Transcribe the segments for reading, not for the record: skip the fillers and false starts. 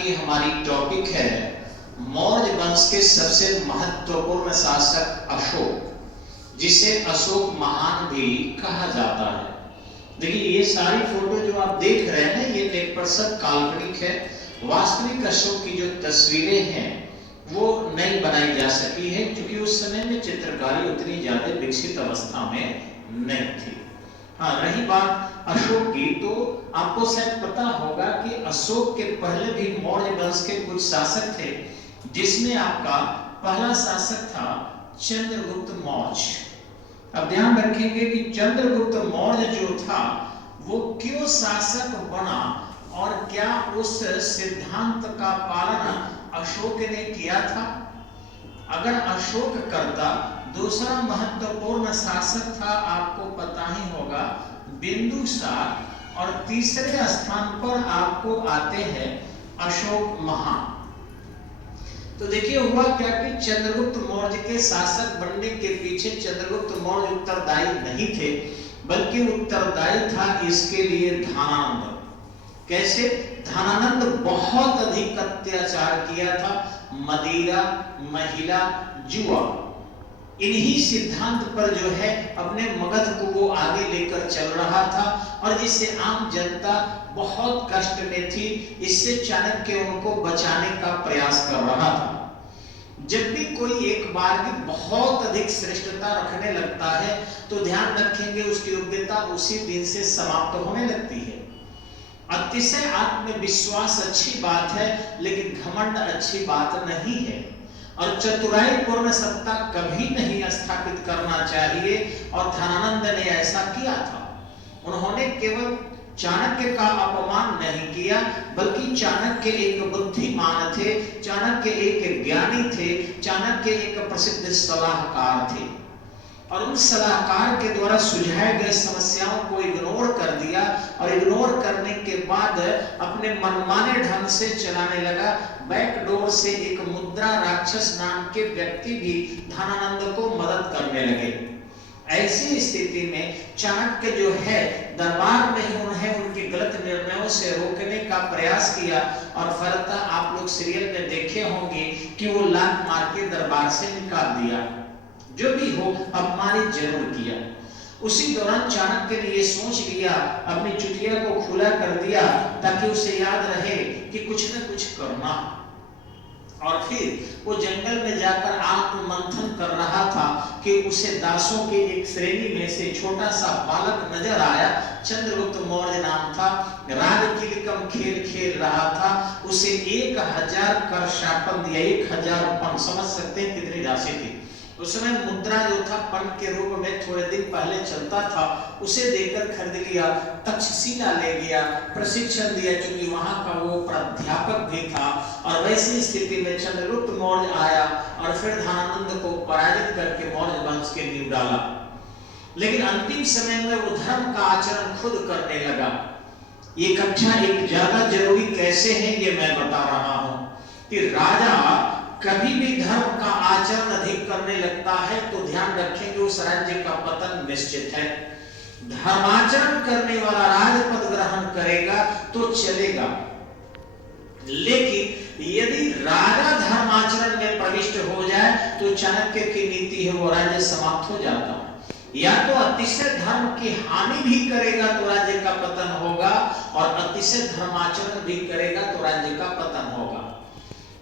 की हमारी टॉपिक है मौर्य वंश के सबसे महत्वपूर्ण शासक अशोक, जिसे अशोक महान भी कहा जाता है। देखिए ये सारी फोटो जो आप देख रहे हैं ना, ये 1% काल्पनिक है। वास्तविक अशोक की जो तस्वीरें हैं वो नहीं बनाई जा सकी है, क्योंकि उस समय में चित्रकारी उतनी ज्यादा विकसित अवस्था में नहीं थी। हाँ, रही बात अशोक की, तो आपको शायद पता होगा कि अशोक के पहले भी मौर्य वंश के कुछ शासक थे, जिसमें आपका पहला शासक था चंद्रगुप्त मौर्य। अब ध्यान रखेंगे कि चंद्रगुप्त मौर्य जो था वो क्यों शासक बना और क्या उस सिद्धांत का पालन अशोक ने किया था। अगर अशोक करता, दूसरा महत्वपूर्ण शासक था, आपको पता ही होगा, बिंदुसार, और तीसरे स्थान पर आपको आते हैं अशोक महान। तो देखिए हुआ क्या कि चंद्रगुप्त मौर्य के शासक बनने के पीछे चंद्रगुप्त मौर्य उत्तरदायी नहीं थे, बल्कि उत्तरदायी था इसके लिए धनानंद। कैसे? धनानंद बहुत अधिक अत्याचार किया था, मदिरा, महिला, जुआ, इन्हीं सिद्धांत पर जो है अपने मगध को वो आगे लेकर चल रहा था, और जिससे आम जनता बहुत कष्ट में थी। इससे चाणक्य उनको बचाने का प्रयास कर रहा था। जब भी कोई एक बार की बहुत अधिक श्रेष्ठता रखने लगता है तो ध्यान रखेंगे उसकी योग्यता उसी दिन से समाप्त होने लगती है। अतिशय आत्मविश्वास अच्छी बात है, लेकिन घमंड अच्छी बात नहीं है, और चतुराई पूर्ण सत्ता कभी नहीं स्थापित करना चाहिए। और धनानंद ने ऐसा किया था। उन्होंने केवल चाणक्य का अपमान नहीं किया, बल्कि चाणक्य एक बुद्धिमान थे, चाणक्य एक ज्ञानी थे, चाणक्य एक प्रसिद्ध सलाहकार थे, और उन सलाहकार के द्वारा सुझाए गए समस्याओं को इग्नोर कर दिया, और इग्नोर करने के बाद अपने मनमाने ढंग से चलाने लगा। बैकडोर से एक मुद्रा राक्षस नाम के व्यक्ति भी धनानंद को मदद करने लगे। ऐसी स्थिति में चाणक्य जो है दरबार में ही उन्हें उनके गलत निर्णयों से रोकने का प्रयास किया, और फलतः आप लोग सीरियल में देखे होंगे कि वो लात मार के दरबार से निकाल दिया। जो भी हो, अपमानित जरूर किया। उसी दौरान चाणक्य ने ये सोच लिया, अपनी चुटिया को खुला कर दिया ताकि उसे याद रहे कि कुछ न कुछ करना। और फिर वो जंगल में जाकर आत्ममंथन कर रहा था कि उसे दासों के एक श्रेणी में से छोटा सा बालक नजर आया। चंद्रगुप्त मौर्य नाम था, राजकिलिकम खेल खेल रहा था। उसे 1000 कर शापन दिया, 1000 पन, समझ सकते हैं कितनी राशि थी। उस समय मुद्रा जो था पन के रूप में थोड़े दिन पहले चलता था, उसे देकर खरीद लिया। तक्षशिला ले गया, प्रशिक्षण दिया, क्योंकि वहां का वो प्राध्यापक भी था। और वैसी स्थिति में चंद्रगुप्त मौर्य आया और फिर धनानंद को पराजित करके मौर्य वंश के नींव डाला। लेकिन अंतिम समय में वो धर्म का आचरण खुद करने लगा। ये कक्षा एक ज्यादा जरूरी कैसे है ये मैं बता रहा हूं कि राजा कभी भी धर्म का आचरण अधिक करने लगता है तो ध्यान रखेंगे उस राज्य का पतन निश्चित है। धर्माचरण करने वाला राजपद ग्रहण करेगा तो चलेगा, लेकिन यदि राजा धर्माचरण में प्रविष्ट हो जाए तो चाणक्य की नीति है वो राज्य समाप्त हो जाता है। या तो अतिशय धर्म की हानि भी करेगा तो राज्य का पतन होगा, और अतिशय धर्माचरण भी करेगा तो राज्य का पतन होगा।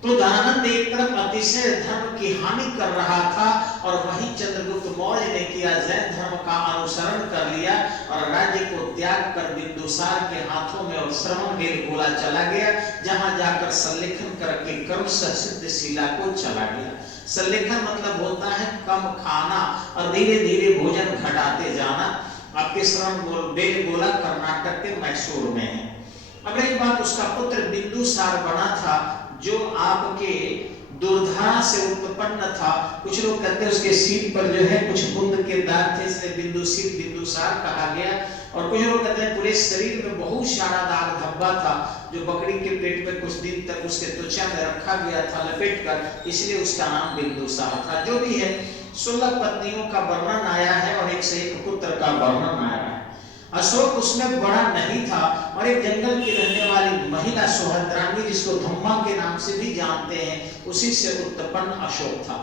तो धनानंद एक तरफ अतिशय धर्म की हानि कर रहा था, और वहीं चंद्रगुप्त मौर्य ने किया, जैन धर्म का अनुसरण कर लिया और राज्य को त्याग कर बिंदुसार के हाथों में और श्रवणबेलगोला चला गया, जहां जाकर संलेखन करके क्रमशः सिद्धशिला को चला गया। संलेखन मतलब होता है कम खाना और धीरे धीरे भोजन घटाते जाना। आपके श्रवणबेलगोला कर्नाटक के मैसूर में है। अब रही बात, उसका पुत्र बिंदुसार बना था, जो आपके दुर्धारा से उत्पन्न था। कुछ लोग कहते हैं उसके सिर पर जो है कुछ बुंद के दाग थे, इसलिए बिंदुसार कहा गया। और कुछ लोग कहते हैं पूरे शरीर में बहुत सारा दाग धब्बा था, जो बकरी के पेट में कुछ दिन तक उसके त्वचा में रखा गया था लपेट कर, इसलिए उसका नाम बिंदुसार था। जो भी है, 16 पत्नियों का वर्णन आया है और 101 पुत्र का वर्णन आया है। अशोक उसमें बड़ा नहीं था और एक जंगल की रहने वाली महिला सुभद्रांगी, जिसको धम्मा के नाम से भी जानते हैं, उसी से उत्पन्न अशोक था।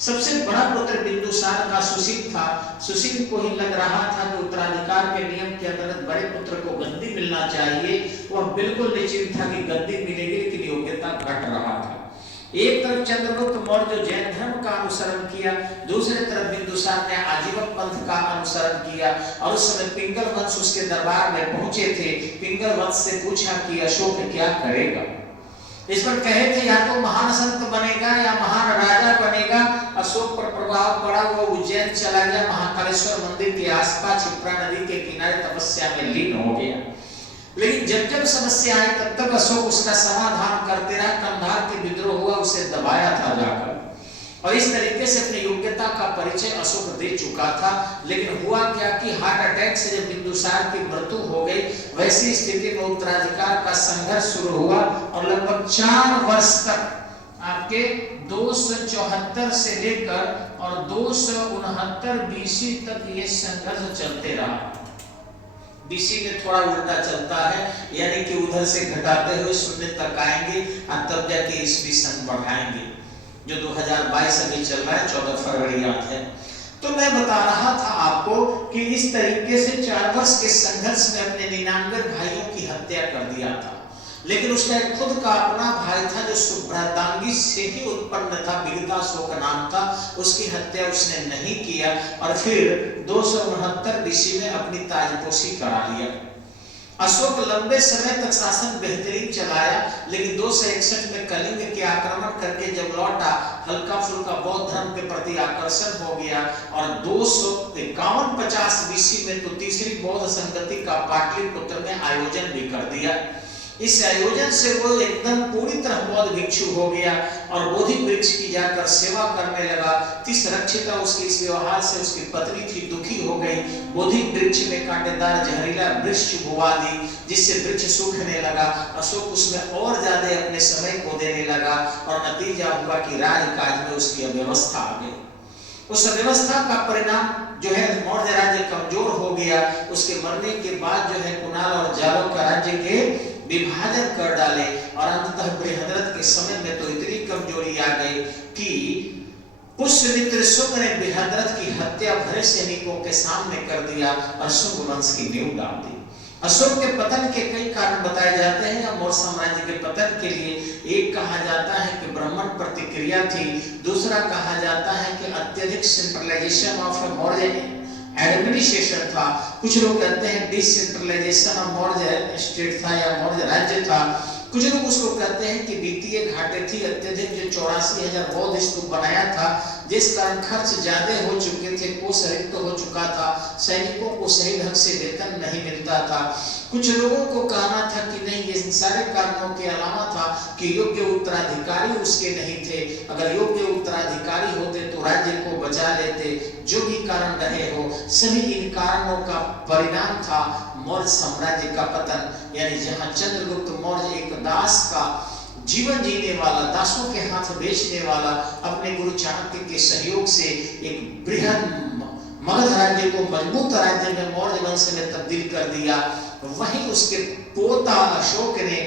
सबसे बड़ा पुत्र बिंदुसार का सुशील था। सुशील को ही लग रहा था कि उत्तराधिकार के नियम के अंतर्गत बड़े पुत्र को गद्दी मिलना चाहिए। वह बिल्कुल निश्चित था कि गद्दी मिलेगी, लेकिन योग्यता घट रहा था। एक तरफ चंद्रगुप्त मौर्य जो जैन धर्म का अनुसरण किया, दूसरे तरफ बिंदुसार ने आजीवन पंथ का अनुसरण किया। और उस समय पिंगल वंश उसके दरबार में पहुंचे थे। पिंगल वंश से पूछा कि अशोक क्या करेगा। इस पर कहे थे या तो महान संत बनेगा या महान राजा बनेगा। अशोक पर प्रभाव पड़ा, वो उज्जैन चला गया, महाकालेश्वर मंदिर के आसपास क्षिप्रा नदी के किनारे तपस्या में लीन हो गया। लेकिन जब जब समस्या आई तब तक अशोक उसका समाधान करते रहा। कंधार के विद्रोह हुआ, उसे दबाया था जाकर, और इस तरीके से अपनी योग्यता का परिचय अशोक दे चुका था। लेकिन हुआ क्या कि हार्ट अटैक से जब बिंदुसार की मृत्यु हो गई, वैसी स्थिति में उत्तराधिकार का संघर्ष शुरू हुआ और लगभग 4 वर्ष तक आपके 274 से लेकर और 269 बीसी तक ये संघर्ष चलते रहा। बीसी में थोड़ा उल्टा चलता है, यानी कि उधर से घटाते हुए 0 तक आएंगे और तब जाके ईस्वी सन बढ़ाएंगे, जो 2022 अभी चल रहा है, 14 फरवरी याद है। तो मैं बता रहा था आपको कि इस तरीके से 4 वर्ष के संघर्ष में अपने 99 भाइयों की हत्या कर दिया था। लेकिन उसका एक खुद का अपना भाई था जो सुभद्रांगी से ही उत्पन्न था, बिगताशोक नाम था, उसकी हत्या उसने नहीं किया और फिर 269 बीसी में अपनी ताजपोशी करा लिया। अशोक लंबे समय तक शासन बेहतरीन चलाया, लेकिन 261 में कलिंग के आक्रमण करके जब लौटा, हल्का फुल्का बौद्ध धर्म के प्रति आकर्षण हो गया और 251-50 बीसी में तो तीसरी बौद्ध संगति का पाटलिपुत्र में आयोजन भी कर दिया। इस आयोजन से वो एकदम पूरी तरह बौद्ध भिक्षु हो गया और बोधि वृक्ष की जाकर सेवा करने लगा। तिस रक्षिता उसके इस व्यवहार से उसकी पत्नी थी दुखी हो गई। बोधि वृक्ष में कांटेदार जहरीला वृक्ष बुवा दी, जिससे वृक्ष सूखने लगा। अशोक उसमें और ज्यादा अपने समय को देने लगा और नतीजा हुआ कि राजकाज में उसकी अव्यवस्था आ गई। उस अव्यवस्था का परिणाम जो है मौर्य राज्य कमजोर हो गया। उसके मरने के बाद जो है कुणाल और जालव का राज्य के विभाजन कर डाले और अंततः बृहद्रथ के समय में तो इतनी कमजोरी आ गई कि पुष्यमित्र शुंग ने बृहद्रथ की हत्या भरे सैनिकों के सामने कर दिया और शुंग वंश की नींव डाल दी। अशोक के पतन के कई कारण बताए जाते हैं या मौर्य साम्राज्य के पतन के लिए। एक कहा जाता है कि ब्राह्मण प्रतिक्रिया थी, दूसरा कहा जाता है कि अत्यधिक सेंट्रलाइजेशन ऑफ मौर्य एडमिनिस्ट्रेशन था। कुछ लोग कहते हैं डिसेंट्रलाइजेशन ऑफ मौर्य स्टेट था या मौर्य राज्य था। कुछ लोग उसको कहते हैं कि वित्तीय घाटे थी, अत्यधिक जो 84,000 बौद्ध स्तूप बनाया था, जिस कारण खर्च ज्यादा हो चुके थे, कोष रिक्त हो चुका था, सैनिकों को सही ढंग से वेतन नहीं मिलता था। कुछ लोगों को कहना था कि नहीं, ये सारे कारणों के अलावा था कि योग्य उत्तराधिकारी उसके नहीं थे। अगर योग्य उत्तराधिकारी होते तो राज्य को बचा लेते। जो भी कारण रहे हो, सभी इन कारणों का परिणाम था मौर्य साम्राज्य का पतन। यानी जहां चंद्रगुप्त मौर्य एक दास का जीवन जीने वाला, दासों के हाथ बेचने वाला, अपने गुरु चाणक्य के सहयोग से एक बृहद मगध राज्य को मजबूत राज्य में मौर्य वंश में तब्दील कर दिया, वहीं उसके पोता अशोक ने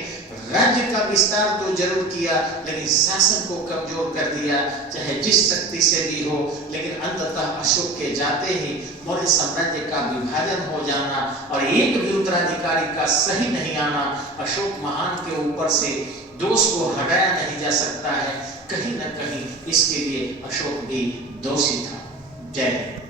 राज्य का विस्तार तो जरूर किया, लेकिन शासन को कमजोर कर दिया, चाहे जिस शक्ति से भी हो। लेकिन अंततः अशोक के जाते ही मौर्य साम्राज्य का विभाजन हो जाना और एक भी उत्तराधिकारी का सही नहीं आना, अशोक महान के ऊपर से दोष को हटाया नहीं जा सकता है। कहीं न कहीं इसके लिए अशोक भी दोषी था। जय हिंद।